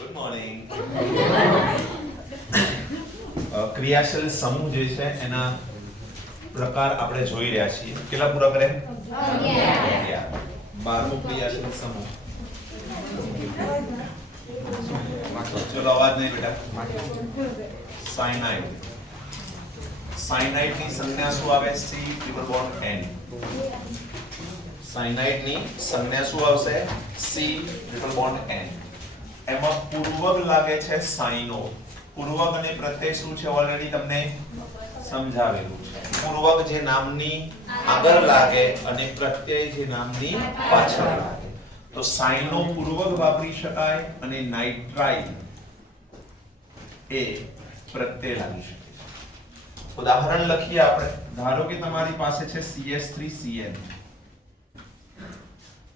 Good morning. ક્રિયાશીલ સમૂહ જે છે એના પ્રકાર આપણે જોઈ રહ્યા છીએ. કેટલા પૂરા કરે? 11. 12મો ક્રિયાશીલ સમૂહ. ચલો અવાજ નહીં બેટા. સાયનાઇડ. સાયનાઇડ ની સંજ્ઞા શું આવે? C triple bond N. Cyanide ની સંજ્ઞા શું આવશે? C triple bond N. એમાં પૂર્વક લાગે છે સાઈનો. પૂર્વક અને પ્રત્યય શું છે ઓલરેડી તમને સમજાવેલું છે. પૂર્વક જે નામની આગળ લાગે અને પ્રત્યય જે નામની પાછળ લાગે. તો સાઈનો પૂર્વક વાપરી શકાય અને નાઇટ્રાઇલ એ પ્રત્યય લાગી શકે છે. ઉદાહરણ લખીએ આપણે. ધારો કે તમારી પાસે છે CH3CN.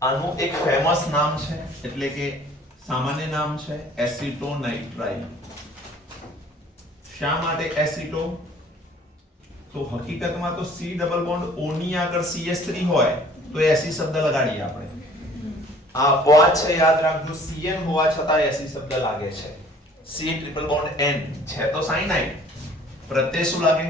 આનું એક ફેમસ નામ છે, એટલે કે સામાન્ય નામ છે એસિટોનાઇટ્રાઇલ. શા માટે એસિટો? તો હકીકતમાં તો C ડબલ બોન્ડ O ની આગળ CH3 હોય તો એસી શબ્દ લગાડીએ આપણે. આ અપવાદ છે, યાદ રાખજો. CN હોવા છતાં એસી શબ્દ લાગે છે. C ટ્રિપલ બોન્ડ N છે તો સાયનાઇડ. પ્રત્યય શું લાગે?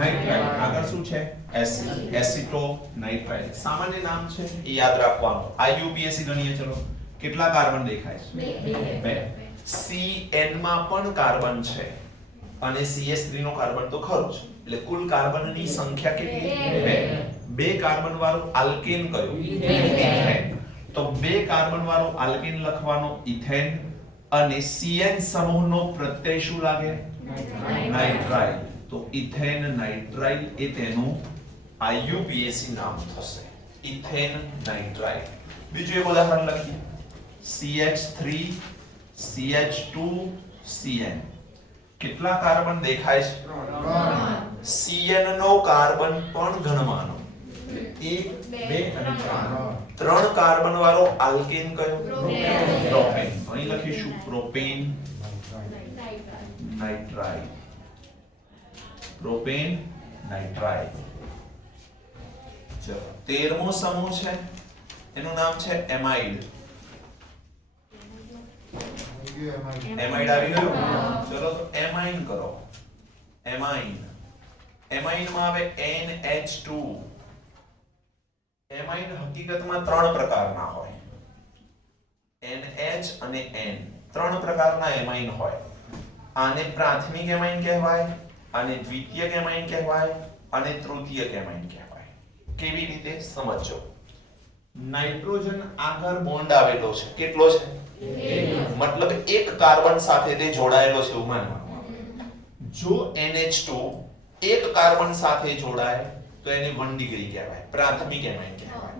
નાઇટ્રાઇલ. આગળ શું છે? એસી. એસિટોનાઇટ્રાઇલ સામાન્ય નામ છે, એ યાદ રાખવાનું. IUPAC ગણીએ. ચલો, કેટલા કાર્બન દેખાય છે? 2. CN માં પણ કાર્બન છે અને CH3 નો કાર્બન તો ખરો જ, એટલે કુલ કાર્બનની સંખ્યા કેટલી? 2. 2 કાર્બન વાળું આલ્કેન કયું? ઇથેન. તો 2 કાર્બન વાળું આલ્કેન લખવાનો ઇથેન. અને CN સમૂહનો પ્રત્યય શું લાગે? નાઇટ્રાઇલ. તો ઇથેન નાઇટ્રાઇલ એ તેનું IUPAC નામ થશે. Ethane nitrile. બીજું એક ઉદાહરણ લખીએ. CH3 CH2 CN. કેટલા કાર્બન દેખાય છે? 3. CN નો કાર્બન પણ ગણવાનો. 1 2 અને 3. 3 કાર્બન વાળો આલ્કેન કયો? પ્રોપેન. અહીં લખીશું પ્રોપેન નાઇટ્રાઇલ. Propane nitrile. ચલો, 13મો સમૂહ છે, એનું નામ છે એમાઇડ. એમાઇડ આવી ગયું? ચલો તો એમાઇન કરો. એમાઇન. એમાઇન માં આવે NH2. એમાઇન હકીકતમાં 3 પ્રકારના હોય. NH અને N. 3 પ્રકારના એમાઇન હોય. આને પ્રાથમિક એમાઇન કહેવાય, આને દ્વિતીયક એમાઇન કહેવાય અને તૃતીયક એમાઇન કહેવાય. કેવી રીતે સમજો. નાઇટ્રોજન આગળ બોન્ડ આવેલો છે. કેટલો છે? મતલબ એક કાર્બન સાથે તે જોડાયેલો છે એવું માનવામાં. જો NH2 એક કાર્બન સાથે જોડાય તો એને 1 ડિગ્રી કહેવાય, પ્રાથમિક એમાઇન કહેવાય.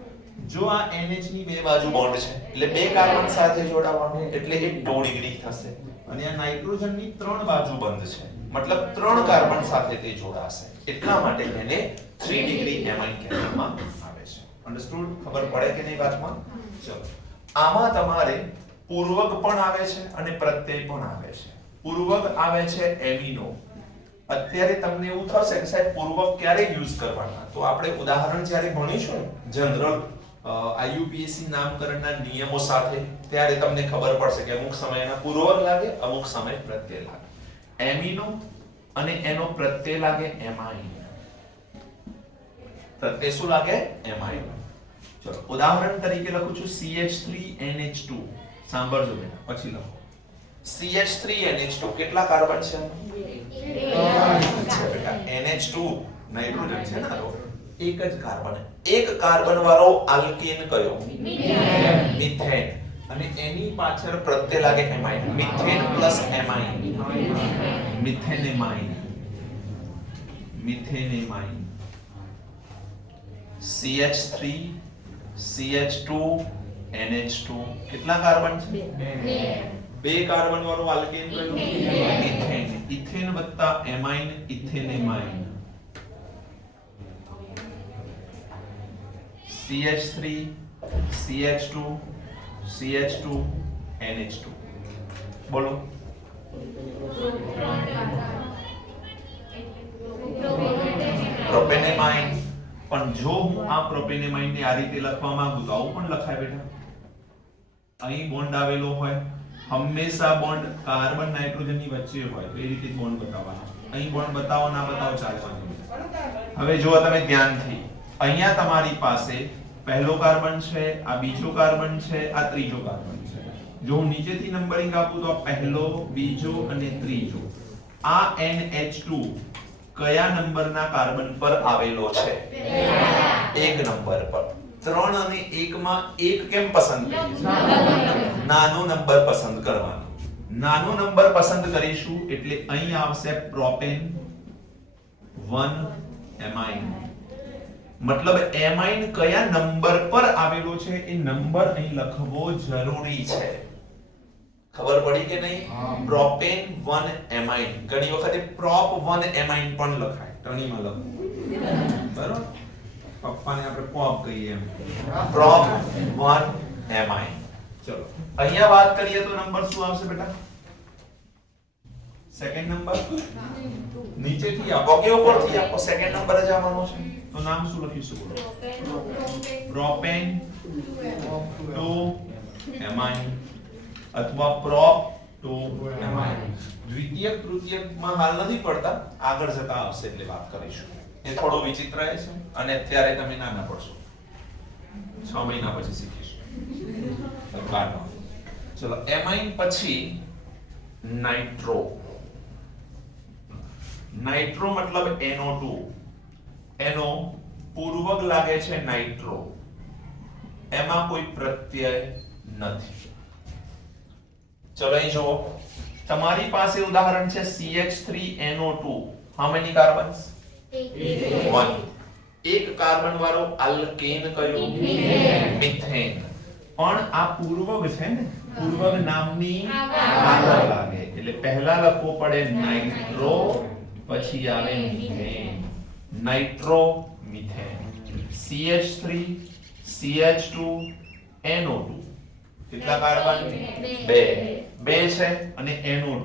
જો આ NH ની બે બાજુ બોન્ડ છે એટલે 2 કાર્બન સાથે જોડાવાનું એટલે એ 2 ડિગ્રી થશે. અને આ નાઇટ્રોજન ની 3 બાજુ બંધ છે, મતલબ 3 કાર્બન સાથે તે જોડાશે, એટલા માટે એને 3 ડિગ્રી એમાઇન કહેવામાં આવે છે. અન્ડરસ્ટુડ? ખબર પડે કે નહીં વાતમાં? ચલો, આમાં તમારે પૂર્વક પણ આવે છે અને પ્રત્યય પણ આવે છે. પૂર્વક આવે છે એમિનો. અત્યારે તમને એવું થશે કે સાહેબ પૂર્વક ક્યારે યુઝ કરવાના? તો આપણે ઉદાહરણ જ્યારે ભણીશું ને જનરલ IUPAC નામકરણના નિયમો સાથે, ત્યારે તમને ખબર પડશે કે અમુક સમયના પૂર્વક લાગે, અમુક સમય પ્રત્યય લાગે. એમિનો અને એનો પ્રત્યય લાગે એમાઇન. પ્રત્યય શું લાગે? એમાઇન. ચલો, ઉદાહરણ તરીકે લખું છું CH3NH2. સાંભળજો બેટા, પછી લખો. CH3NH2 કેટલા કાર્બન છે? 2 બેટા. NH2 નાઇટ્રોજન છે ને, તો એક જ કાર્બન. એક કાર્બન વાળો આલ્કેન કયો? મિથેન. અને એની પાછળ પ્રત્યય લાગે amine. Methane plus amine. Methanamine. Methanamine. CH3 CH2 NH2 કેટલા કાર્બન છે? 2 કાર્બન વાળો આલ્કેન કયો? ઇથેન. ઇથેન વત્તા amine, ethanamine. CH3 CH2 CH2 NH2. બોલો. પ્રોપેનેમાઇન. પણ જો હું આ પ્રોપેનેમાઇન ને આ રીતે લખવા માંગુ તો આવું પણ લખાય બેટા. અહીં બોન્ડ આવેલો હોય હંમેશા બોન્ડ કાર્બન નાઇટ્રોજન ની વચ્ચે હોય તો એ રીતે બોન્ડ બતાવવાનો. અહીં બોન્ડ બતાવો ના બતાવો ચાલે વાંધો નહીં. હવે જો તમે ધ્યાનથી અહીંયા તમારી પાસે પહેલો કાર્બન છે, આ બીજો કાર્બન છે, આ ત્રીજો કાર્બન છે. જો હું નીચેથી નંબરિંગ આપું તો આ પહેલો, બીજો અને ત્રીજો. આ NH2 કયા નંબરના કાર્બન પર આવેલો છે? એક નંબર પર. 3 અને 1 માં એક કેમ પસંદ કરીએ? નાનો નંબર પસંદ કરવાનો. નાનો નંબર પસંદ કરીશું એટલે અહીં આવશે પ્રોપેન 1 એમાઇન. મતલબ એમાઇન કયા નંબર પર આવેલો છે એ નંબર અહીં લખવો જરૂરી છે. ખબર પડી કે નહીં? Propane 1 amine. ઘણી વખતે પ્રોપ 1 એમાઇન પણ લખાય, ટણીમાં લખવું. બરોબર? પપ્પાને આપણે પોપ કહીએ એમ. Prop 1 amine. ચલો અહીંયા વાત કરીએ તો નંબર શું આવશે બેટા? સેકન્ડ નંબર નીચેથી આપો કે ઉપરથી આપો? સેકન્ડ નંબર જ આવવાનો છે. તો નામ શું લખીશું? બોલો. પ્રોપેન 2 એમાઇન અથવા પ્રોપ 2 એમાઇન. દ્વિતીયક તૃતીયકમાં હાલ નથી પડતા, આગળ જતા આવશે એટલે વાત કરીશું. એ થોડો વિચિત્ર છે અને અત્યારે તમે નાના પડશો. 6 મહિના પછી શીખીશું. ચલો એમાઇન પછી નાઇટ્રો. નાઇટ્રો મતલબ NO2. એનો પૂર્વક લાગે છે નાઇટ્રો. એમાં કોઈ પ્રત્યય નથી. ચલો અહીં જુઓ, તમારી પાસે ઉદાહરણ છે CH3NO2. how many carbons? 1. એક કાર્બન વાળો આલ્કેન કયો? મિથેન. પણ આ પૂર્વક છે ને, પૂર્વક નામની આગળ લાગે એટલે પહેલા લખવો પડે નાઇટ્રો, પછી આવે methane. Nitro methane. CH3 CH2 NO2. કેટલા કાર્બન? 2 છે અને NO2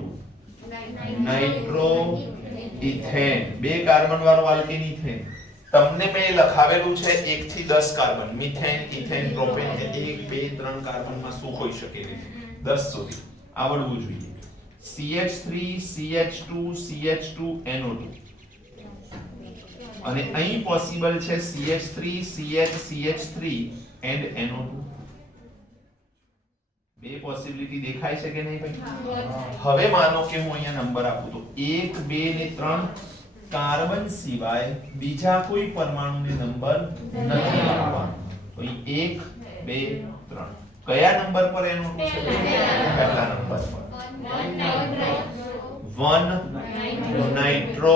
નાઇટ્રો ઇથેન. 2 કાર્બન વાળો આલ્કેન ઇથેન. તમને મેં લખાવેલું છે 1 થી 10 કાર્બન. મિથેન, ઇથેન, પ્રોપેન કે 1 2 3 કાર્બન માં શું હોઈ શકે? 10 સુધી આવડવું જોઈએ. CH3 CH2 CH2 NO2 અને અહીં પોસિબલ છે CH3 CH CH3 and NO2. બે પોસિબિલિટી દેખાય છે કે નહીં ભાઈ? હવે માનો કે હું અહીંયા નંબર આપું તો 1 2 ને 3 કાર્બન સિવાય બીજા કોઈ પરમાણુને નંબર નથી આપવાનો. તો અહીં 1 2 3 કયા નંબર પર NO2 છે? પહેલા નંબર પર. 1 નાઇટ્રો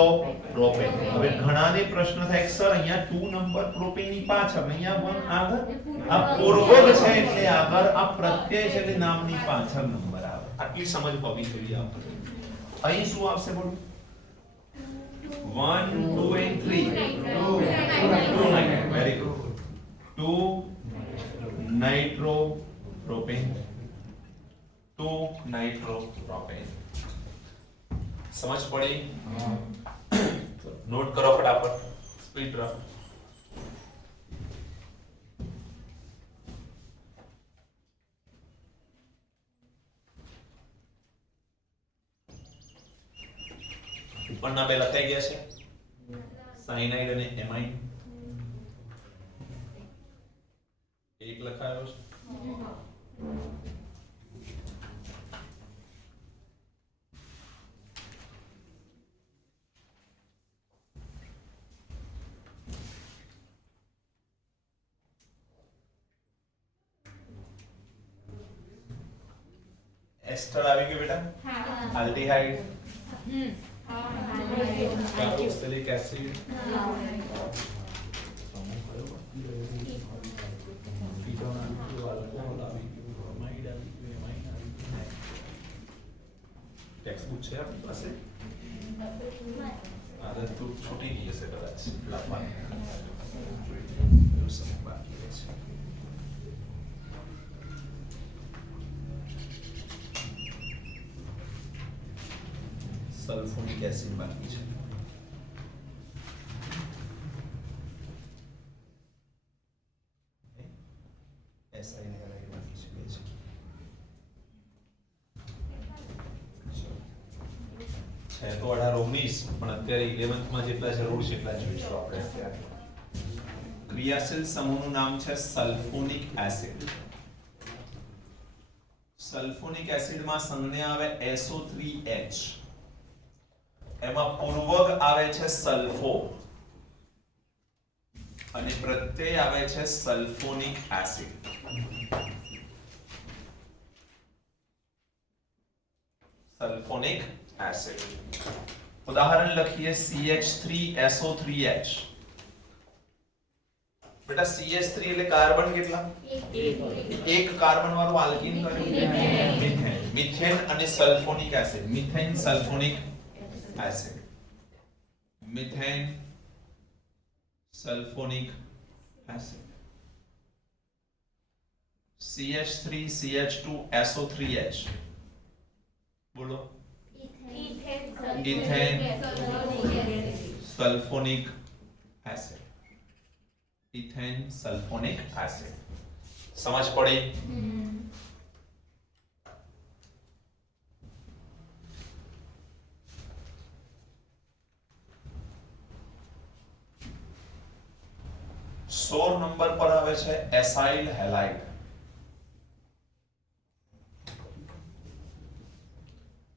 પ્રોપેન. હવે ઘણાને પ્રશ્ન થાય સર અહીંયા 2 નંબર પ્રોપેન ની પાછળ, અહીંયા 1 આગળ. આ પૂર્વક છે એટલે આગળ, આ પ્રત્યય છે એટલે નામની પાછળ નંબર આવે. આટલી સમજ હોવી જોઈએ આપણે. અહીં શું આવશે બોલો? 1 2 and 3. 2 very good. 2 nitro propane. 2 nitro propane. સમજ પડી? નોટ કરો ફટાફટ. સ્પીડ રાખો. ઉપરના બે લખાઈ ગયા છે, સાયનાઇડ અને એમાઇન. એક લખાયો છે. એસ્ટર આવી ગયું બેટા? આલ્ડીહાઇડ. Carboxylic acid. ટેક્સ્ટબુક છે આપણી પાસે? આદત તો છૂટી ગઈ હશે કદાચ લખવાની. એવું સમય બાકી રહે છે. સલ્ફોનિક એસિડ બાકી છે. એસાઇલ હેલાઇડ બાકી છે. છે તો 18 19 પણ અત્યારે 11th માં જેટલા જરૂર છે એટલા જોઈશું આપણે અત્યારે. ક્રિયાશીલ સમૂહનું નામ છે સલ્ફોનિક એસિડ. સલ્ફોનિક એસિડમાં સંજ્ઞા આવે SO3H, એમાં પૂર્વક આવે છે સલ્ફો અને પ્રત્યય આવે છે સલ્ફોનિક એસિડ. Sulphonic acid. ઉદાહરણ લખીએ CH3SO3H. બેટા CH3 એટલે કાર્બન કેટલા? એક કાર્બન વાળું આલ્કીન કયું? મિથેન. મિથેન અને sulphonic acid. Methane sulphonic acid. Methane sulphonic acid. CH3CH2SO3H. બોલો. Ethane sulphonic acid. Ethane sulphonic acid. સમજ પડી? સોળ નંબર પર આવે છે acyl halide.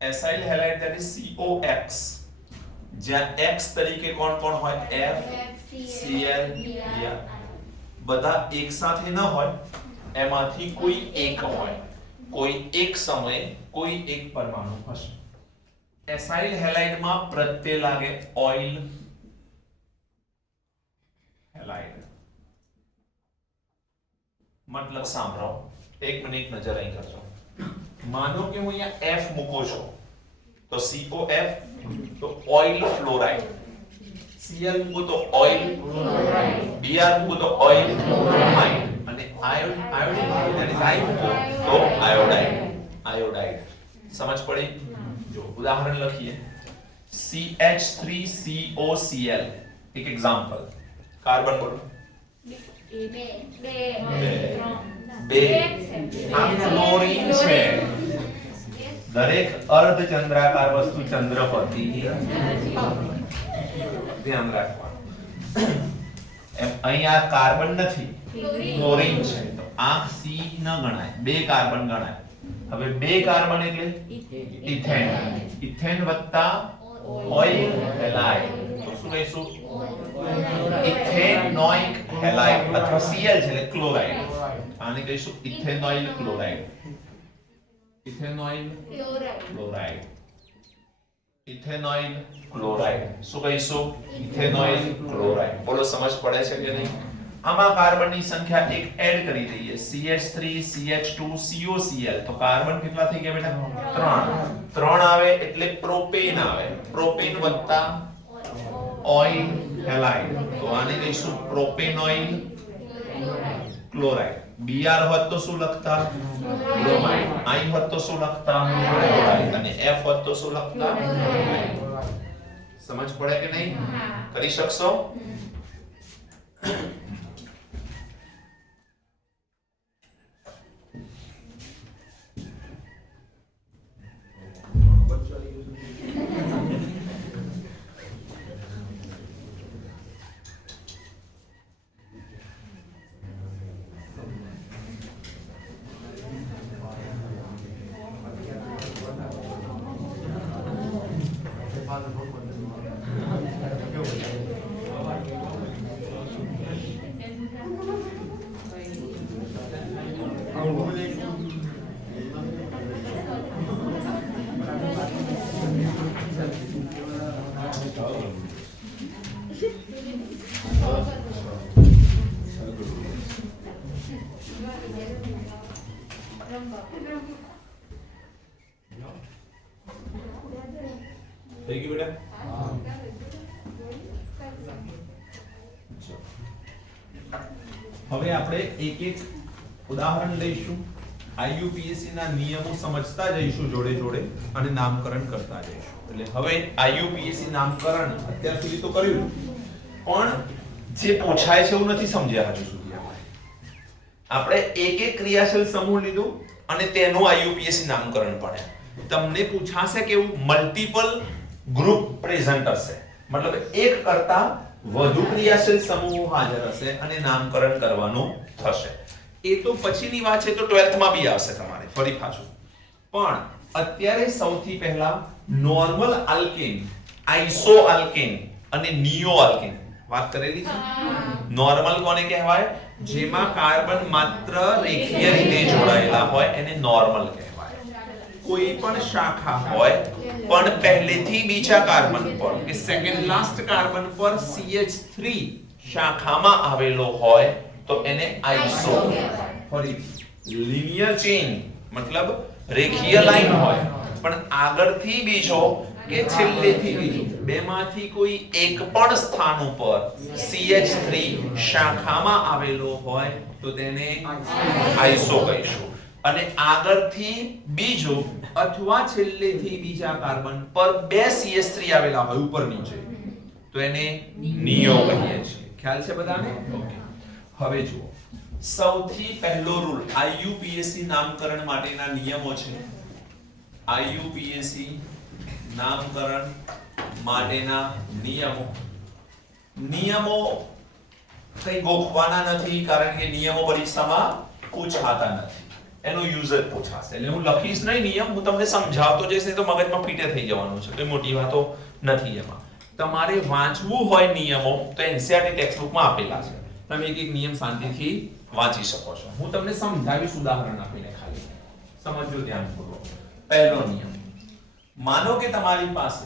Acyl halide that is COX, જ્યાં X તરીકે કોણ કોણ હોય? F, Cl, Br. બધા એક સાથે ન હોય, એમાંથી કોઈ એક હોય, કોઈ એક સમયે કોઈ એક પરમાણુ હશે. એસાઇલ હેલાઇડમાં પ્રત્યય લાગે ઓઇલ હેલાઇડ. મતલબ સાંભળો, એક મિનિટ નજર અહીં કરજો. માનો કે હું અહીંયા F મૂકો છો તો COF તો ઓઇલ ફ્લોરાઇડ, Cl મૂકો તો ઓઇલ ફ્લોરાઇડ, Br મૂકો તો ઓઇલ ફ્લોરાઇડ અને આયોડિન that is I મૂકો તો આયોડાઇડ. સમજ પડી? જો ઉદાહરણ લખીએ CH3COCl. એક એક્ઝામ્પલ. કાર્બન બોલો. બે. આ ક્લોરીન છે. દરેક અર્ધચંદ્રાકાર વસ્તુ ચંદ્ર પરથી ધ્યાન રાખવાનું. એમ અહીંયા કાર્બન નથી, ક્લોરીન છે, તો આ C ન ગણાય, બે કાર્બન ગણાય. હવે બે કાર્બન એટલે ઇથેન. ઇથેન વત્તા ઓઇલ હેલાઇડ તો શું કહીશું? ઇથેનોઇક હેલાઇડ અથવા Cl છે એટલે ક્લોરાઇડ. આને કહીશું ethanoyl chloride. Ethanoyl chloride. Ethanoyl chloride. શું કહીશું? Ethanoyl chloride. બોલો સમજ પડે છે કે નહીં? આમાં કાર્બનની સંખ્યા એક એડ કરી દઈએ. CH3 CH2 COCl તો કાર્બન કેટલા થઈ ગયા બેટા? 3. 3 આવે એટલે પ્રોપેન આવે. પ્રોપેન વત્તા ઓઇલ હેલાઇડ તો આને કહીશું પ્રોપેનોઇલ ક્લોરાઇડ. Br હોત તો શું લખતા? બ્રોમાઇડ. I હોત તો શું લખતા? ક્લોરાઇડ. અને F હોત તો શું લખતા? સમજ પડે કે નહીં? કરી શકશો? થઈ ગયું બેટા? હવે આપણે એક એક ઉદાહરણ લઈશું. આઈયુપીએસસી ના નિયમો સમજતા જઈશું જોડે જોડે અને નામકરણ કરતા જઈશું. એટલે હવે આઈયુપીએસસી નામકરણ અત્યાર સુધી તો કર્યું, પણ જે પૂછાય છે એવું નથી સમજ્યા હજુ સુધી. આપણે એક એક ક્રિયાશીલ સમૂહ લીધું અને તેનું આઈયુપીએસસી નામકરણ ભણ્યા. તમને પૂછાશે કે એવું મલ્ટીપલ ગ્રુપ પ્રેઝન્ટ હશે, મતલબ એક કરતા વધુ ક્રિયાશીલ સમૂહો હાજર હશે અને નામકરણ કરવાનું થશે. એ તો પછીની વાત છે, તો 12th માં બી આવશે તમારે ફરી પાછું. પણ અત્યારે સૌથી પહેલા નોર્મલ આલ્કેન, આઇસો આલ્કેન અને નિયો આલ્કેન વાત કરેલી છે. નોર્મલ કોને કહેવાય? જેમાં કાર્બન માત્ર રેખીય રીતે જોડાયેલા હોય એને નોર્મલ કહેવાય. કોઈ પણ શાખા હોય પણ પહેલેથી બીજા કાર્બન પર કે સેકન્ડ લાસ્ટ કાર્બન પર CH3 શાખામાં આવેલો હોય તો એને આઇસો કહેવાય. ફરીથી લિનિયર ચેઇન મતલબ રેખીય લાઈન હોય પણ આગળથી બીજો કે છેલ્લેથી બીજો બેમાંથી કોઈ એક પણ સ્થાન ઉપર CH3 શાખામાં આવેલો હોય તો તેને આઇસો કહીશું. અને આગળથી બીજો અથવા છેલ્લેથી બીજા કાર્બન પર બે CH3 આવેલા હોય ઉપર નીચે તો એને નિયો કહીએ છીએ. ખ્યાલ છે બધાને? ઓકે. હવે જુઓ, સૌથી પહેલો રૂલ IUPAC નામકરણ માટેના નિયમો છે. IUPAC નામકરણ માટેના નિયમો કઈ ગોખવાના નથી, કારણ કે નિયમો પરીક્ષામાં પૂછાતા નથી, એનો યુઝ જ પૂછાશે. એટલે હું લખીશ નહીં નિયમ, હું તમને સમજાવતો જઈશ, તો મગજમાં ફીટે થઈ જવાનું છે. કોઈ મોટી વાતો નથી એમાં. તમારે વાંચવું હોય નિયમો તો NCERT ટેક્સ્ટબુકમાં આપેલા છે, તમે એક એક નિયમ શાંતિથી વાંચી શકો છો. હું તમને સમજાવીશ ઉદાહરણ આપીને, ખાલી સમજજો ધ્યાનપૂર્વક. પહેલો નિયમ, માનો કે તમારી પાસે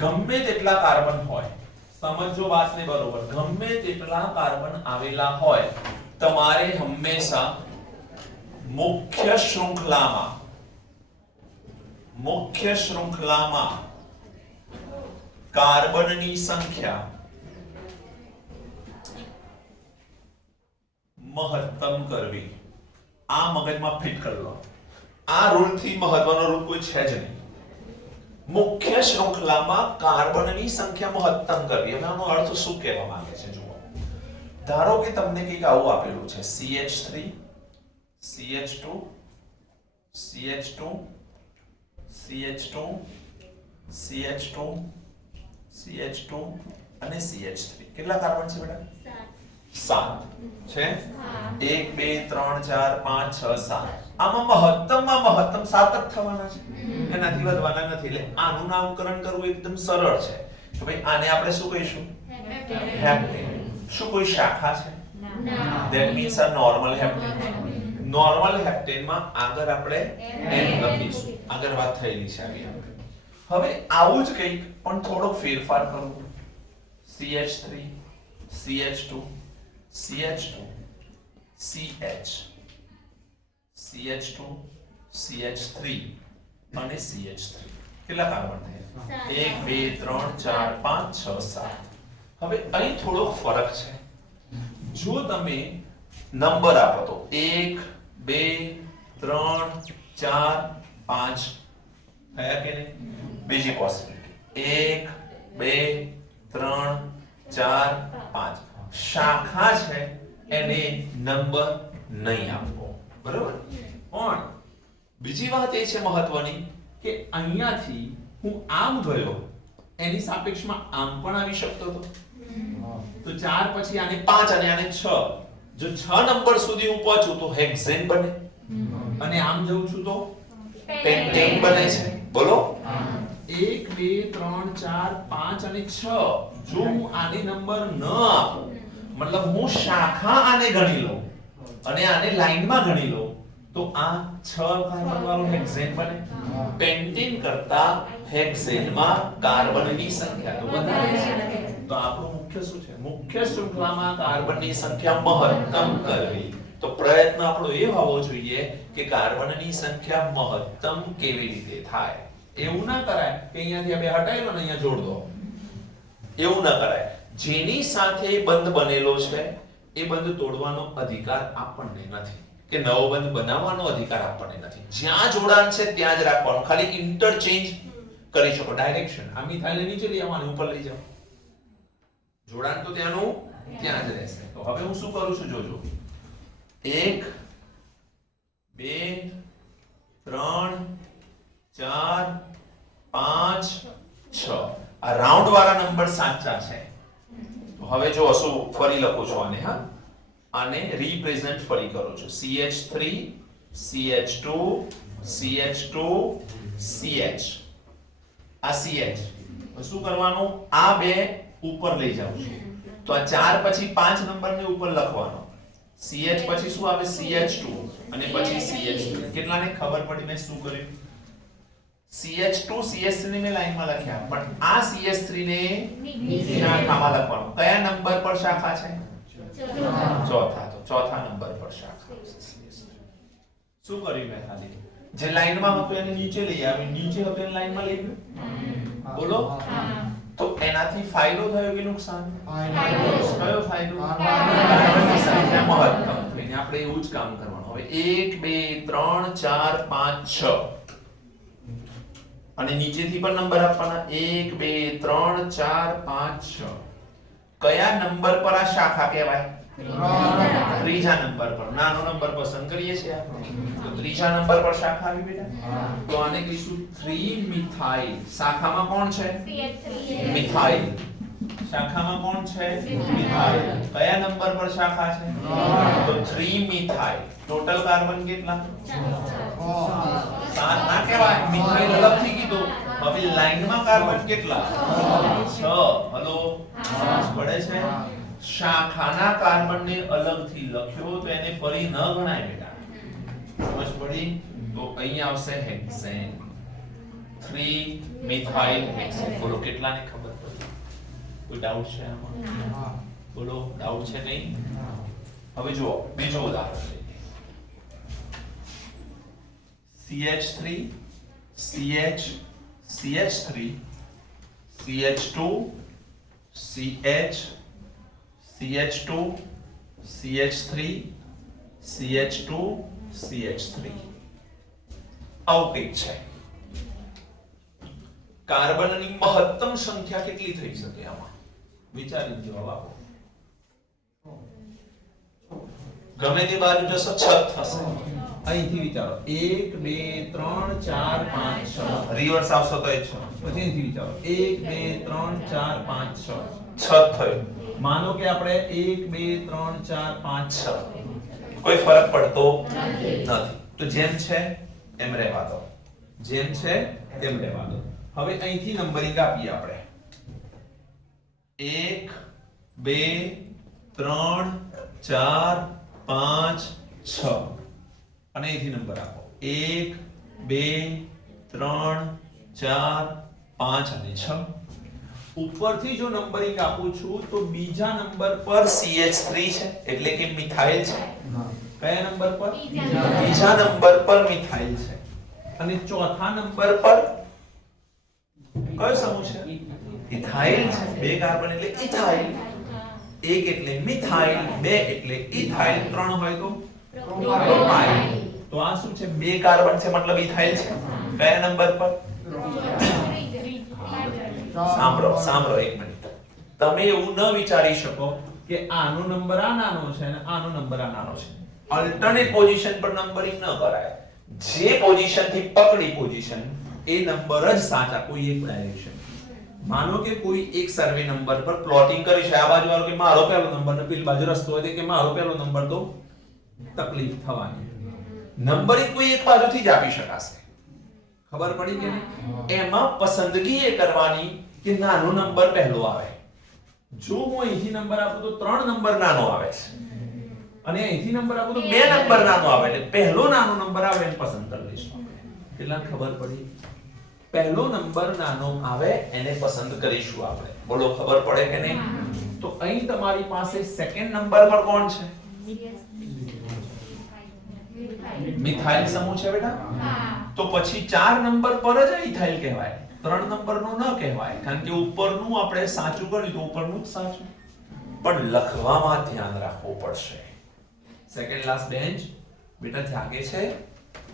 ગમે તેટલા કાર્બન હોય, સમજો વાતને બરોબર, ગમે તેટલા કાર્બન આવેલા હોય, તમારે હંમેશા મુખ્ય શૃંખલામાં કાર્બનની સંખ્યા મહત્તમ કરવી. આ મગજમાં ફિટ કરી લો. આ રૂલ થી મહત્વનો રૂલ કોઈ છે જ નહીં. મુખ્ય શૃંખલામાં કાર્બનની સંખ્યા મહત્તમ કરવી. હવે આનો અર્થ શું કહેવા માંગે છે જુઓ. ધારો કે તમને કંઈક આવું આપેલું છે CH3 CH2 CH2 CH2 CH2 CH2 અને CH3. કેટલા કાર્બન છે બેટા? 7 છે. 1 2 3 4 5 6 7. આમાં મહત્તમમાં મહત્તમ 7 જ થવાના છે, એનાથી વધવાના નથી. એટલે આનું નામકરણ કરવું એકદમ સરળ છે કે ભાઈ આને આપણે શું કહીશું? હેપ્ટેન. શું કોઈ શાખા છે? ધેટ મીન્સ આ નોર્મલ હેપ્ટેન. નોર્મલ હેપ્ટેનમાં આગળ આપણે n લખીશું. આગળ વાત થયેલી છે આવી આપણે. હવે આવું જ કંઈક પણ થોડો ફેરફાર કરવો. CH3 CH2 CH2 CH CH2 CH3 અને CH3. કેટલા કાર્બન થયા? 1 2 3 4 5 6 7. હવે અહીં થોડો ફરક છે. જો તમે નંબર આપો તો 1 2 3 4 5 થયા કે નહીં? બીજી પોસિબિલિટી 1 2 3 4 5. શાખા છે એને નંબર નહીં આપવો, બરોબર? પણ બીજી વાત એ છે મહત્વની કે અહીંયાથી હું આમ ગયો, એની સાપેક્ષમાં આમ પણ આવી શકતો હતો. તો 4 પછી આને 5 અને આને 6. જો 6 નંબર સુધી હું પહોંચું તો હેક્સેન બને, અને આમ જઉં છું તો પેન્ટેન બને છે. બોલો, 1 2 3 4 5 અને 6. જો હું આને નંબર ન આપું, મતલબ હું શાખા આને ગણી લઉં અને આને લાઈનમાં ગણી લઉં, તો આ 6 કાર્બન વાળો હેક્સેન બને. પેન્ટેન કરતા હેક્સેનમાં કાર્બનની સંખ્યા તો વધારે છે. તો આપણું મુખ્ય શું છે? મુખ્ય શૃંખલામાં કાર્બનની સંખ્યા મહત્તમ કરવી. તો પ્રયત્ન આપણો એ હોવો જોઈએ કે કાર્બનની સંખ્યા મહત્તમ કેવી રીતે થાય. એવું ના કરાય કે અહીંયાથી આ બે હટાવી લો ને અહીંયા જોડ દો. એવું ના કરાય. જેની સાથે બંધ બનેલો છે એ બંધ તોડવાનો અધિકાર આપણને નથી, કે નવો બંધ બનાવવાનો અધિકાર આપણને નથી. જ્યાં જોડાણ છે ત્યાં જ રાખવાનું. ખાલી ઇન્ટરચેન્જ કરી શકો. ડાયરેક્શન આ મિથાઇલને નીચે લઈ આવવાનું, ઉપર લઈ જાઓ. જોડાણ તો ત્યાંનું ત્યાં જ રહેશે. તો હવે હું શું કરું છું જોજો. 1 2 3 4 5 6 આ રાઉન્ડ વાળા નંબર સાચા છે તો હવે જો શું ફરી લખું છું આને હા આને રિપ્રેઝન્ટ ફરી કરું છું CH3 CH2 CH2 CH આ CH શું કરવાનું આ બે ઉપર લઈ જાઉં છું તો આ 4 પછી 5 નંબરને ઉપર લખવાનો CH પછી શું આવે CH2 અને પછી CH3 કેટલાને ખબર પડી મેં શું કર્યું CH2 CH3 ને મેં લાઈનમાં લખ્યા પણ આ CH3 ને શાખામાં લખવાનું કયા નંબર પર શાખા છે ચોથા નંબર પર શાખા શું કર્યું મેં ખાલી જે લાઈનમાં હતું એને નીચે લઈ આવી નીચે હતું એને લાઈનમાં લઈ ગયો બોલો તો એનાથી ફાયદો થયો કે નુકસાન કયો ફાયદો સંખ્યા મહત્તમ થઈને આપણે એવું જ કામ કરવાનું હવે 1 2 3 4 5 6 અને નીચેથી પણ નંબર આપવાના 1 2 3 4 5 6 કયા નંબર પર આ શાખા કહેવાય ત્રીજા નંબર પર નાનો નંબર પસંદ કરીએ છીએ આપણે તો ત્રીજા નંબર પર શાખા આવી બેટા તો આને કહીશું 3 મિથાઇલ શાખામાં કોણ છે મિથાઇલ શાખામાં કોણ છે મિથાઇલ કયા નંબર પર શાખા છે તો 3 મિથાઇલ ટોટલ કાર્બન કેટલા 7 ના કહેવાય મિથાઇલ અલગથી કીધું હવે લાઈનમાં કાર્બન કેટલા 6 હલો પડે છે શાખાના કાર્બનને અલગથી લખ્યો તો એને ફરી ન ગણાય બેટા સમજ પડી તો અહીં આવશે હેક્સેન 3 મિથાઇલ હેક્સેન બોલો કેટલાને ખબર પડી કોઈ ડાઉટ છે આમાં બોલો ડાઉટ છે નહીં હવે જુઓ બીજો ઉદાહરણ લઈએ CH3 CH CH3 CH2 CH CH2 CH3 CH2 CH3 આવું કંઈક છે કાર્બનની મહત્તમ સંખ્યા કેટલી થઈ શકે આમાં વિચારી જવાબ આપો ગમે તે બાજુ જશો 6 થશે અહીંથી વિચારો 1 2 3 4 5 6 રિવર્સ આવશો તો 6 પછી અહીંથી વિચારો 1 2 3 4 5 6 6 થયું માનો કે આપણે 1 2 3 4 5 6 કોઈ ફરક પડતો નથી તો જેમ છે એમ રહેવા દો જેમ છે તેમ રહેવા દો હવે અહીંથી નંબરિંગ આપીએ આપણે 1 2 3 4 5 6 અને અહીંથી નંબર આપો 1 2 3 4 5 અને 6 ઉપરથી જો નંબરિંગ આપું છું તો બીજા નંબર પર CH3 છે એટલે કે મિથાઇલ છે કયા નંબર પર બીજા નંબર પર મિથાઇલ છે અને ચોથા નંબર પર કયો સમૂહ છે ઇથાઇલ છે બે કાર્બન એટલે ઇથાઇલ એક એટલે મિથાઇલ બે એટલે ઇથાઇલ ત્રણ હોય તો પ્રોપાઇલ તો આ શું છે બે કાર્બન છે મતલબ ઇથાઇલ છે કયા નંબર પર સાંભળો એક મિનિટ તમે એવું ન વિચારી શકો કે આનો નંબર આ નાનો છે અને આનો નંબર આ નાનો છે અલ્ટરનેટ પોઝિશન પર નંબરિંગ ન કરાય જે પોઝિશન થી પકડી પોઝિશન એ નંબર જ સાચા કોઈ એક ડાયરેક્શન માનો કે કોઈ એક સર્વે નંબર પર પ્લોટિંગ કરી છે આ બાજુ વાળો કે મારો પહેલો નંબર ને પેલી બાજુ રસ્તો હોય કે મારો પહેલો નંબર તો તકલીફ થવાની નંબરિંગ કોઈ એક બાજુથી જ આપી શકાશે ખબર પડી કે એમાં પસંદગી એ કરવાની કે નાનો નંબર પહેલો આવે જો હું અહીંથી નંબર આપું તો 3 નંબર નાનો આવે છે અને અહીંથી નંબર આપું તો 2 નંબર નાનો આવે એટલે પહેલો નાનો નંબર આવે એને પસંદ કરી લઈશું કેટલા ખબર પડી પહેલો નંબર નાનો આવે એને પસંદ કરીશું આપણે બોલો ખબર પડે કે નહીં તો અહીં તમારી પાસે સેકન્ડ નંબર પર કોણ છે મિથાઇલ સમૂહ છે બેટા તો પછી 4 નંબર પર જ ઇથાઇલ કહેવાય 3 નંબરનું ન કહેવાય કારણ કે ઉપરનું આપણે સાચું કર્યું તો ઉપરનું જ સાચું પણ લખવામાં ધ્યાન રાખવું પડશે સેકન્ડ લાસ્ટ બેન્ચ બેટા જાગે છે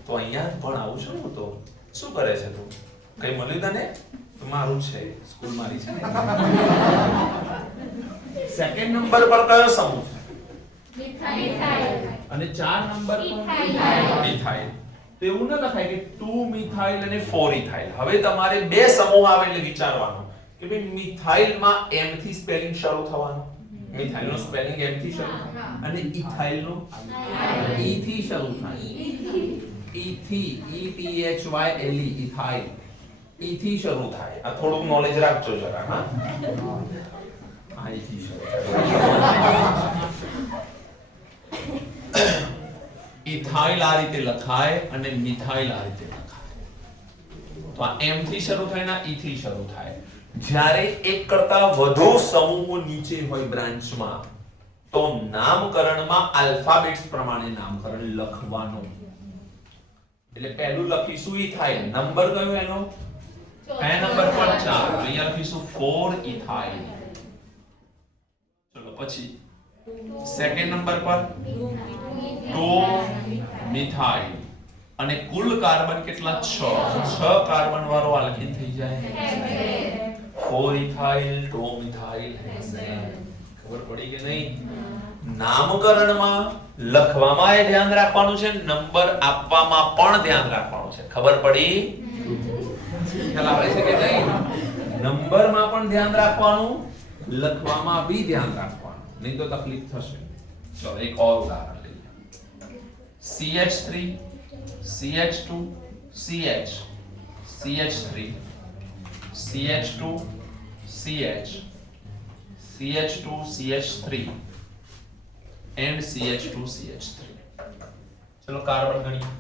તો અહીંયા પણ આવું છું હું તો શું કરે છે તું કઈ મળ્યું તને તો મારું છે સ્કૂલ મારી છે સેકન્ડ નંબર પર કયો સમૂહ મિથાઇલ અને 4 નંબર પર ઇથાઇલ તો એવું ન લખાય કે 2 મિથાઇલ અને 4 ઇથાઇલ. હવે તમારે બે સમૂહ આવે એટલે વિચારવાનું કે ભાઈ મિથાઇલ માં m થી સ્પેલિંગ શરૂ થવાનું. મિથાઇલ નું સ્પેલિંગ m થી શરૂ થાય અને ઇથાઇલ નું e થી શરૂ થાય. e થી e t h y l e ethyl e થી શરૂ થાય. આ થોડુંક નોલેજ રાખજો જરા. હા આ e થી શરૂ ઇથાઇલ આ રીતે લખાય અને મિથાઇલ આ રીતે લખાય. તો આ m થી શરૂ થાય ને e થી શરૂ થાય. જ્યારે એક કરતા વધુ સમૂહો નીચે હોય બ્રાન્ચમાં તો નામકરણમાં આલ્ફાબેટ્સ પ્રમાણે નામકરણ લખવાનું. એટલે પહેલું લખીશું ઇથાઇલ. નંબર કયો એનો? કયા નંબર પર? 4. અહીંયા લખીશું 4 ઇથાઇલ. ચલો પછી સેકન્ડ નંબર પર 2 મિથાઇલ. અને કુલ કાર્બન કેટલા? 6 કાર્બન વાળો આલ્કીન થઈ જાય. 4 ઇથાઇલ 2 મિથાઇલ હેક્સેન. ખબર પડી કે નહીં? નામકરણમાં લખવામાં એ ધ્યાન રાખવાનું છે, નંબર આપવામાં પણ ધ્યાન રાખવાનું છે. ખબર પડી? ખ્યાલ આવે છે કે નહીં? નંબરમાં પણ ધ્યાન રાખવાનું, લખવામાં બી ધ્યાન રાખવાનું, નહીં તો તકલીફ થશે. ચલો એક ઓર ઉદાહરણ લઈએ. CH3 CH2 CH CH3 CH2 CH CH2 CH3 and CH2 CH3. चलो कार्बन गणिए.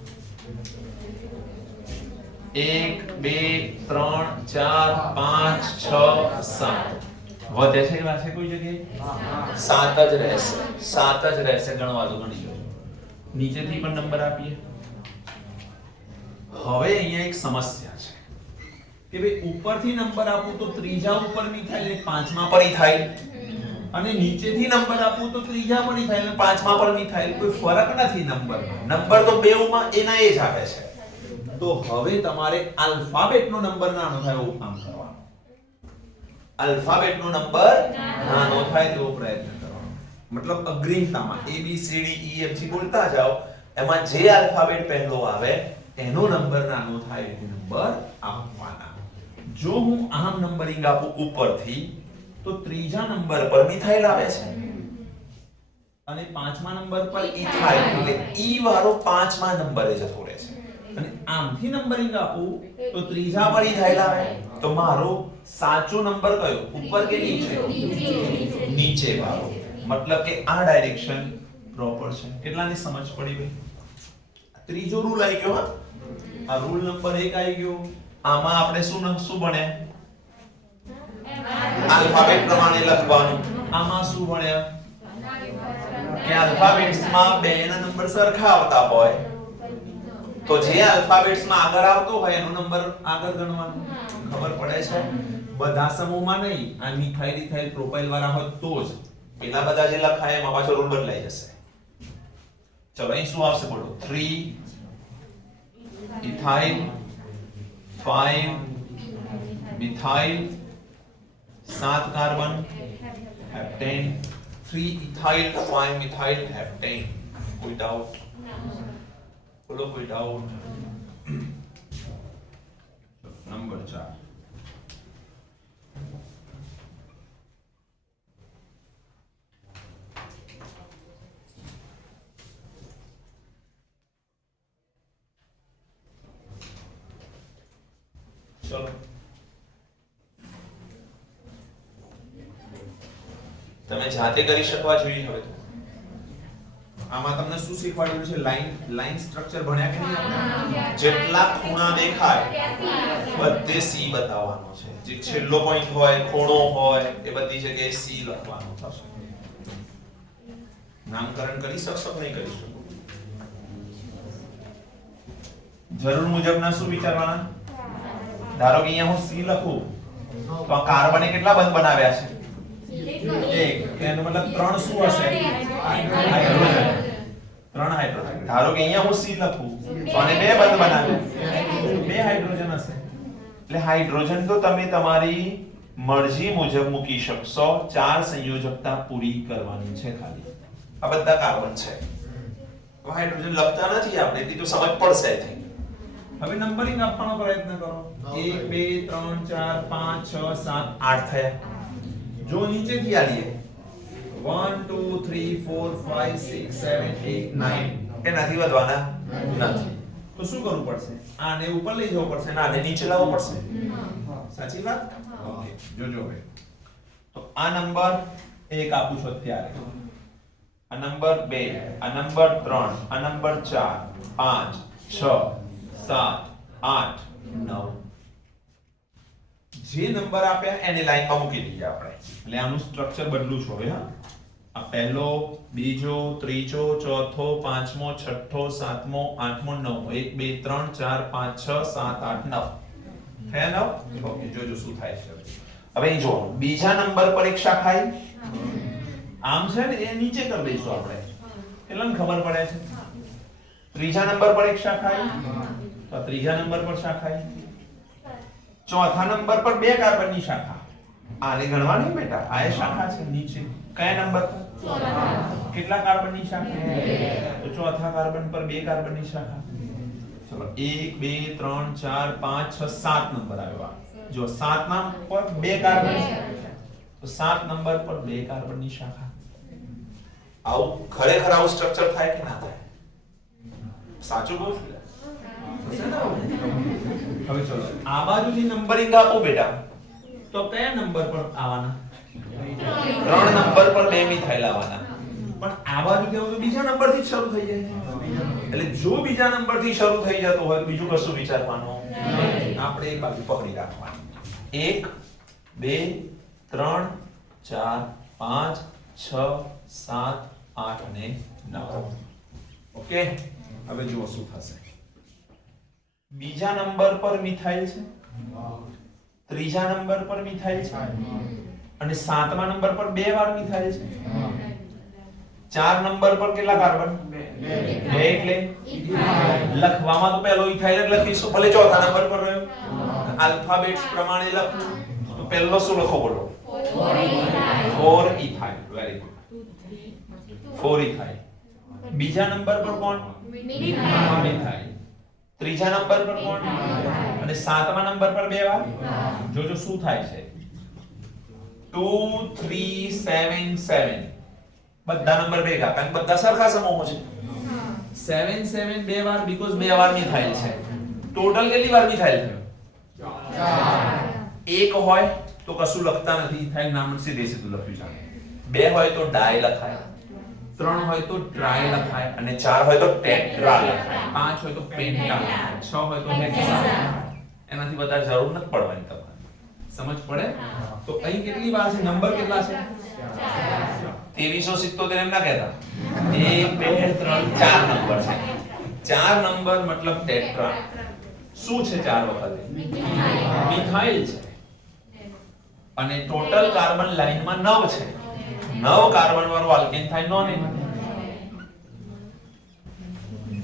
1 2 3 4 5 6 7 વધે છે વાસે કોઈ જગ્યાએ? 7 જ રહેશે. 7 જ રહેશે. ગણવા દો, ગણી લો. નીચેથી પણ નંબર આપીએ. હવે અહીંયા એક સમસ્યા છે કે ભાઈ ઉપરથી નંબર આપું તો ત્રીજા ઉપર મિથાઇલ ને પાંચમા પર ઇથાઇલ, અને નીચેથી નંબર આપું તો ત્રીજા પર ઇથાઇલ ને પાંચમા પર મિથાઇલ. કોઈ ફરક નથી નંબરમાં. નંબર તો બેઉમાં એના એ જ આપે છે. તો હવે તમારે આલ્ફાબેટનો નંબર નાનો થાય એવું કામ કરવાનું. આલ્ફાબેટનો નંબર નાનો થાય તેવો પ્રયત્ન કરવાનો. મતલબ અગ્રીમતામાં A B C D E F G બોલતા જાઓ, એમાં જે આલ્ફાબેટ પહેલો આવે એનો નંબર નાનો થાય એ નંબર આપવાના. જો હું આમ નંબરિંગ આપું ઉપરથી તો ત્રીજા નંબર પર મિથાઇલ આવે છે અને પાંચમા નંબર પર ઇથાઇલ, એટલે E વાળો પાંચમા નંબરે જતો રહે છે. અને આમથી નંબરિંગ આપું તો ત્રીજા પર ઇથાઇલ આવે. તો મારો સાચો નંબર કયો? ઉપર કે નીચે? નીચે વાળો. મતલબ કે આ ડાયરેક્શન પ્રોપર છે. કેટલાની સમજ પડી ભાઈ? ત્રીજો રૂલ આવી ગયો. હા, આ રૂલ નંબર 1 આવી ગયો. આમાં આપણે શું ભણ્યા? આલ્ફાબેટ પ્રમાણે લખવાનું. આમાં શું ભણ્યા? કે આલ્ફાબેટ્સમાં બેના નંબર સરખા આવતા હોય તો જે આલ્ફાબેટ્સમાં આગળ આવતો હોય એનો નંબર આગળ ગણવાનો. ખબર પડે છે? બધા સમૂહમાં નહીં. આ મિથાઇલ ઇથાઇલ પ્રોપાઇલ વાળા હોય તો જ. પેલા બધા જે લખાય એમાં પાછો રૂલ બદલાઈ જશે. ચલો અહીં શું આવશે બોલો? 3 ethyl 5 methyl 7 carbon heptane. 3 ethyl 5 methyl heptane. કોઈ ડાઉટ? બોલો કોઈ ડાઉટ? નંબર 4. ચલો તમે જાતે કરી શકવા જોઈએ. હવે તો આમાં તમને શું શીખવાડ્યું છે? લાઈન સ્ટ્રક્ચર ભણ્યા કે નહીં આપણે? જેટલા ખૂણા દેખાય બધે C બતાવવાનો છે. જે છેલ્લો પોઈન્ટ હોય, ખૂણો હોય, એ બધી જગ્યાએ C લખવાનું થશે. નામકરણ કરી શકશો કે નહીં કરી શકો? જરૂર મુજબના શું વિચારવાના? ધારો કે અહીંયા હું C લખું તો આ કાર્બને કેટલા બંધ બનાવ્યા છે? 1. એનો મતલબ 3 શું હશે? હાઇડ્રોજન. 3 હાઇડ્રોજન. ધારો કે અહીંયા હું C લખું તો આને 2 બંધ બનાવ્યા, 2 હાઇડ્રોજન હશે. એટલે હાઇડ્રોજન તો તમે તમારી મરજી મુજબ મૂકી શકશો. 4 સંયોજકતા પૂરી કરવાની છે ખાલી. આ બધા કાર્બન છે. તો હાઇડ્રોજન લખતા નથી આપણે, એટલી તો સમજ પડશે. આઈ થિંક હવે નંબરિંગ આપવાનો પ્રયત્ન કરો 1 2 3 4 5 6 7 8 થયા જો નીચેથી આલીએ 1 2 3 4 5 6 7 8 9 એ નથી વધવાના નથી તો શું કરવું પડશે આને ઉપર લઈ જવું પડશે અને આને નીચે લાવવો પડશે સાચી વાત ઓકે જોજો હવે તો આ નંબર 1 આપું છું અત્યારે આ નંબર 2 આ નંબર 3 આ નંબર 4 5 6 7 8 9 જે નંબર આપ્યા એને લાઈનમાં મૂકી દઈએ આપણે એટલે આનું સ્ટ્રક્ચર બદલું છું હવે હા આ પહેલો બીજો ત્રીજો ચોથો પાંચમો છઠ્ઠો સાતમો આઠમો નવમો 1 2 3 4 5 6 7 8 9 થયા 9 ઓકે જોજો શું થાય છે હવે જો બીજા નંબર પર એક શાખા આમ છે ને એ નીચે કરી દઈશું આપણે કેટલાને ખબર પડે છે ત્રીજા નંબર પર એક શાખા તો ત્રીજા નંબર પર શાખા ચોથા નંબર પર બે કાર્બનની શાખા આને ગણવાની બેટા આ એ શાખા છે નીચે કયા નંબર પર ચોથા કેટલા કાર્બનની શાખા તો ચોથા કાર્બન પર બે કાર્બનની શાખા ચલો 1 2 3 4 5 6 7 નંબર આવ્યો જો 7 નામ પર બે કાર્બન તો 7 નંબર પર બે કાર્બનની શાખા આવું ખરેખર આવું સ્ટ્રક્ચર થાય કે ના થાય સાચું કહું છું હવે ચલો આ બાજુથી નંબરિંગ આપો બેટા તો કયા નંબર પર આવવાના 3 નંબર પર બે મિથાઇલ આવવાના પણ આ બાજુ કેવું તો બીજા નંબરથી જ શરૂ થઈ જાય એટલે જો બીજા નંબરથી શરૂ થઈ જતો હોય બીજું કશું વિચારવાનું આપણે એક બાજુ પકડી રાખવાની 1 2 3 4 5 6 7 8 અને 9 ઓકે હવે જુઓ શું થશે બીજા નંબર પર મિથાઇલ છે ત્રીજા નંબર પર મિથાઇલ છે અને સાતમા નંબર પર બે વાર મિથાઇલ છે ચાર નંબર પર કેટલા કાર્બન બે એટલે લખવામાં તો પહેલો ઇથાઇલ જ લખીશું ભલે ચોથા નંબર પર રહ્યો આલ્ફાબેટ્સ પ્રમાણે લખવું તો પહેલો શું લખો બોલો 4 ઇથાઇલ વેરી ગુડ 4 ઇથાઇલ બીજા નંબર પર કોણ મિથાઇલ ત્રીજા નંબર પર કોણ અને સાતમા નંબર પર બે વાર જોજો શું થાય છે 2 3 7 7 બધા નંબર ભેગા કારણ બધા સરખા સમૂહમાં છે 7 7 બે વાર બીકોઝ બે વાર મિથાઇલ છે ટોટલ કેટલી વાર મિથાઇલ થયો 4 એક હોય તો કશું લખતા નથી ઇથાઇલ નામ સીધે સીધું લખ્યું છે બે હોય તો ડાય લખાય 3 હોય તો ટ્રાય લખાય અને 4 હોય તો ટેટ્રા લખાય 5 હોય તો પેન્ટા લખાય 6 હોય તો હેક્સા એનાથી વધારે જરૂર નથી પડવાની તમારે સમજ પડે તો અહીં કેટલી વાર છે નંબર કેટલા છે 2377 એમ ના કહેતા 1 2 3 4 નંબર છે 4 નંબર મતલબ ટેટ્રા શું છે 4 વખતે મિથાઇલ છે અને ટોટલ કાર્બન લાઈનમાં 9 છે 9 કાર્બન વાળું આલ્કેન થાય નોન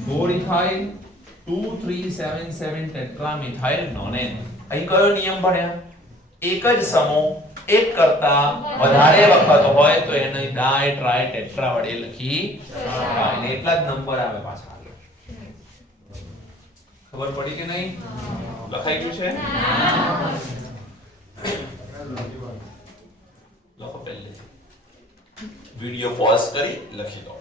4 ઇથાઇલ 2 3 7 7 ટેટ્રા મિથાઇલ નોનેન અહીં કયો નિયમ ભણ્યા એક જ સમૂહ એક કરતા વધારે વખત હોય તો એને ડાય ટ્રાય ટેટ્રા વડે લખી શકાય એટલા જ નંબર આવે પાછા ખબર પડી કે નહીં લખાઈ ગયું છે લખો પહેલે વિડિયો પોઝ કરી લખી દો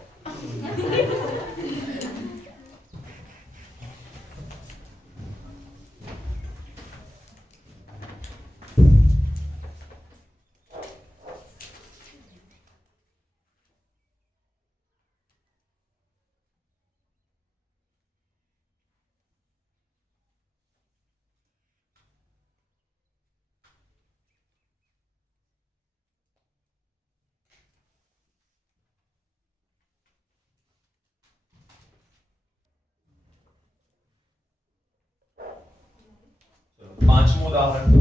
પાંચમું ઉદાહરણ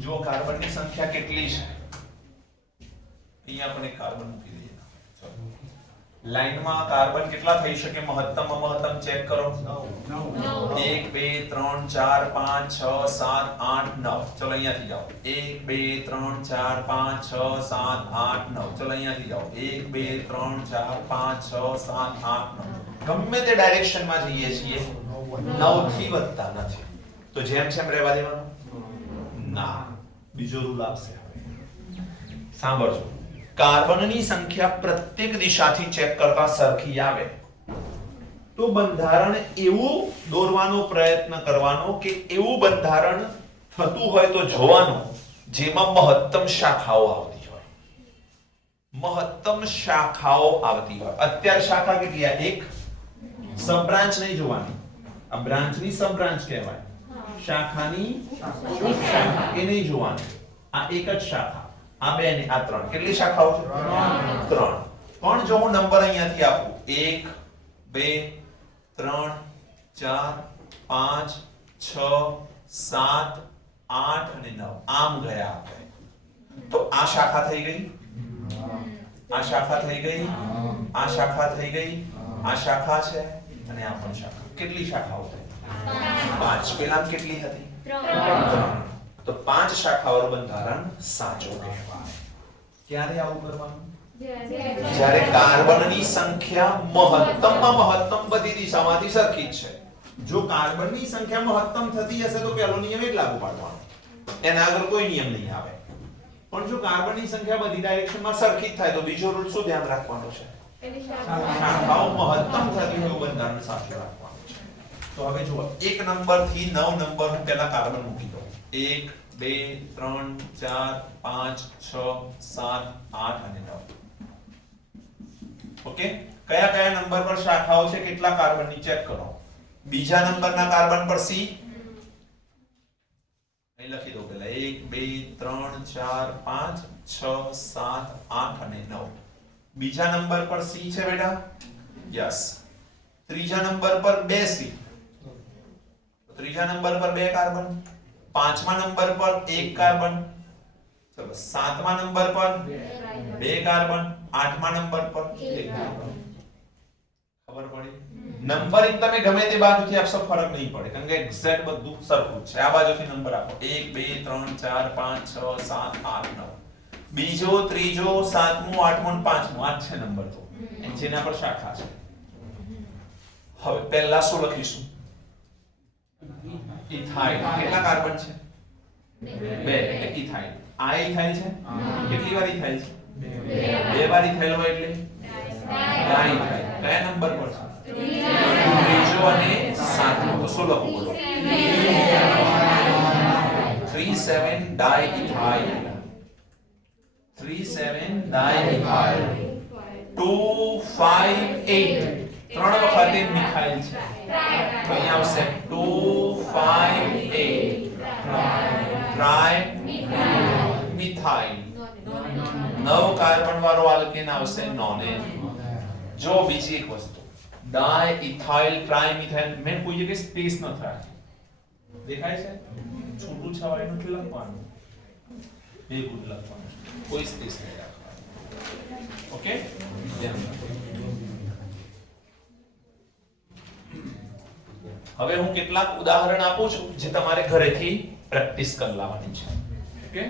જો કાર્બનની સંખ્યા કેટલી છે અહીંયા આપણે કાર્બન મૂકી દઈએ લાઈનમાં કાર્બન કેટલા થઈ શકે મહત્તમ મહત્તમ ચેક કરો 1 2 3 4 5 6 7 8 9 ચલો અહીંયાથી જાઓ 1 2 3 4 5 6 7 8 9 ચલો અહીંયાથી જાઓ 1 2 3 4 5 6 7 8 9 ગમે તે ડાયરેક્શનમાં જઈએ છીએ 9 થી વધતા નથી. તો જેમ જેમ રહેવા દેવાનું? ના. બીજો રૂલ આવશે હવે. સાંભળજો. કાર્બનની સંખ્યા પ્રત્યેક દિશાથી ચેક કરતા સરખી આવે તો બંધારણ એવું દોરવાનો પ્રયત્ન કરવાનો કે એવું બંધારણ થતું હોય તો જોવાનું જેમાં મહત્તમ શાખાઓ આવતી હોય. મહત્તમ શાખાઓ આવતી હોય. અત્યારે શાખા કેટલી? આ એક. સબ બ્રાન્ચ નહીં જોવાની. આ બ્રાન્ચની સબ બ્રાન્ચ કહેવાય. શાખાની શાખા એ નહીં જોવાની. આ એક જ શાખા. આ બે ને આ ત્રણ. કેટલી શાખાઓ છે? ત્રણ. પણ જો હું નંબર અહીંયાથી આપું 1 2 3 4 5 6 7 8 અને 9 આમ ગયા આપણે. તો આ શાખા થઈ ગઈ. આ શાખા થઈ ગઈ. આ શાખા થઈ ગઈ. આ શાખા છે અને આ પણ શાખા. કેટલી શાખાઓ થઈ? 5. પેલા કેટલી હતી? 3. તો 5 શાખાવાળું બંધારણ સાચું કહેવાય. ક્યારે આવું કરવાનું? જ્યારે કાર્બનની સંખ્યા મહત્તમમાં મહત્તમ બધી દિશામાંથી સરખી જ છે. જો કાર્બનની સંખ્યા મહત્તમ થતી હશે તો પહેલો નિયમ એ જ લાગુ પાડવાનો. એના આગળ કોઈ નિયમ નહીં આવે. પણ જો કાર્બનની સંખ્યા બધી ડાયરેક્શનમાં સરખી જ થાય તો બીજો રૂલ શું ધ્યાન રાખવાનો છે? શાખાઓ મહત્તમ થતી હોય બંધારણ સાચું રાખવાનું છે. તો હવે જુઓ 1 નંબર થી 9 નંબર હું પહેલા કાર્બન મૂકી દઉં. 1 2 3 4 5 6 7 8 અને 9. ઓકે. કયા કયા નંબર પર શાખાઓ છે? કેટલા કાર્બનની ચેક કરો. બીજા નંબરના કાર્બન પર C અહીં લખી દો પહેલા 1 2 3 4 5 6 7 8 અને 9. બીજા નંબર પર C છે બેટા? યસ. ત્રીજા નંબર પર 2 C. ત્રીજા નંબર પર 2 કાર્બન. પાંચમા નંબર પર 1 કાર્બન. ચલો સાતમા નંબર પર 2 કાર્બન. આઠમા નંબર પર 1 કાર્બન. ખબર પડી? નંબરિંગ તમે ગમે તે બાજુથી આપશો ફરક નહીં પડે કારણ કે એક્ઝેક્ટ બધું સરખું છે. આ બાજુથી નંબર આપો 1 2 3 4 5 6 7 8 9. બીજો, ત્રીજો, સાતમું, આઠમું અને પાંચમું આ છે નંબર તો જેના પર શાખા છે. હવે પહેલા શું લખીશું? ઇથાઇલ. કેટલા કાર્બન છે? 2 એટલે ઇથાઇલ. આ ઇથાઇલ છે. કેટલી વાર ઇથાઇલ છે? 2 વાર ઇથાઇલ હોય એટલે ડાઇથાઇલ. કયા નંબર પર છે? ત્રીજો અને સાતમો. તો શું લખવું બોલો? 3,7 ડાઇથાઇલ. 3,7 ડાઇથાઇલ. 2,5,8 ત્રણ વખતે મિથાઇલ છે. તો અહીં આવશે 2,5,8 ટ્રાય મિથાઇલ. 9 કાર્બન વાળો આલ્કેન આવશે નોનેન. જો બીજી એક વસ્તુ ડાઇથાઇલ ટ્રાઇમિથાઇલ મેં કોઈ જગ્યાએ સ્પેસ ન થાય. દેખાય છે? છોટું છવાયું નથી લખવાનું. ભેગું લખવાનું. કોઈ સ્પેસ નહીં રાખવાનું. ઓકે? હવે હું કેટલાક ઉદાહરણ આપું છું જે તમારે ઘરેથી પ્રેક્ટિસ કરી લાવવાની છે. ઓકે?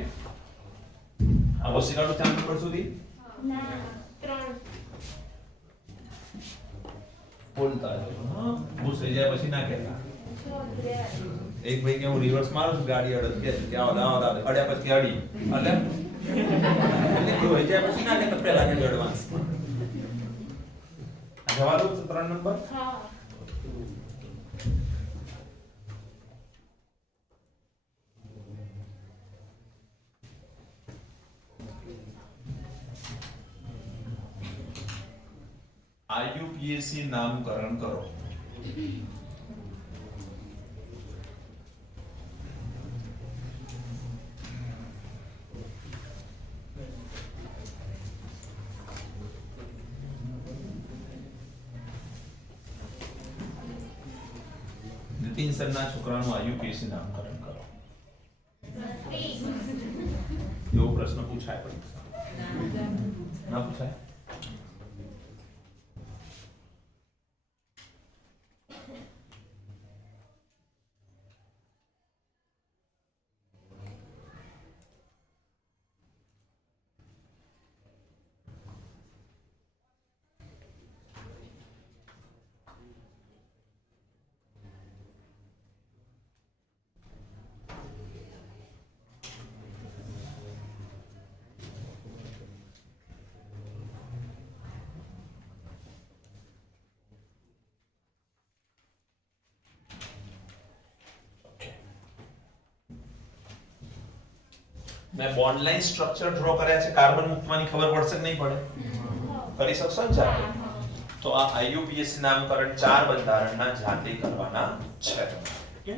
આવો શીખવાડું ત્યાં નંબર સુધી? ના 3 બોલતા જો. હા હું થઈ જાય પછી ના કહેતા. એક ભાઈ કે હું રિવર્સ મારું છું ગાડી અડત કે આવ અડ્યા પછી અડી એટલે હોય જાય પછી ના કહેતા પહેલા કે એડવાન્સ જવા દો 3 નંબર. હા IUPAC નામકરણ કરો. નીતિન સરના છોકરાનું IUPAC નામકરણ કરો. એવો પ્રશ્ન પૂછાય પરીક્ષા ના પૂછાય? મેં બોન્ડ લાઇન સ્ટ્રક્ચર ડ્રો કર્યા છે, કાર્બન મૂકવાની ખબર પડશે કે નહીં પડે? કરી શકશો ને જાતે? તો આ IUPAC નામકરણ 4 બંધારણના જાતે કરવાના છે.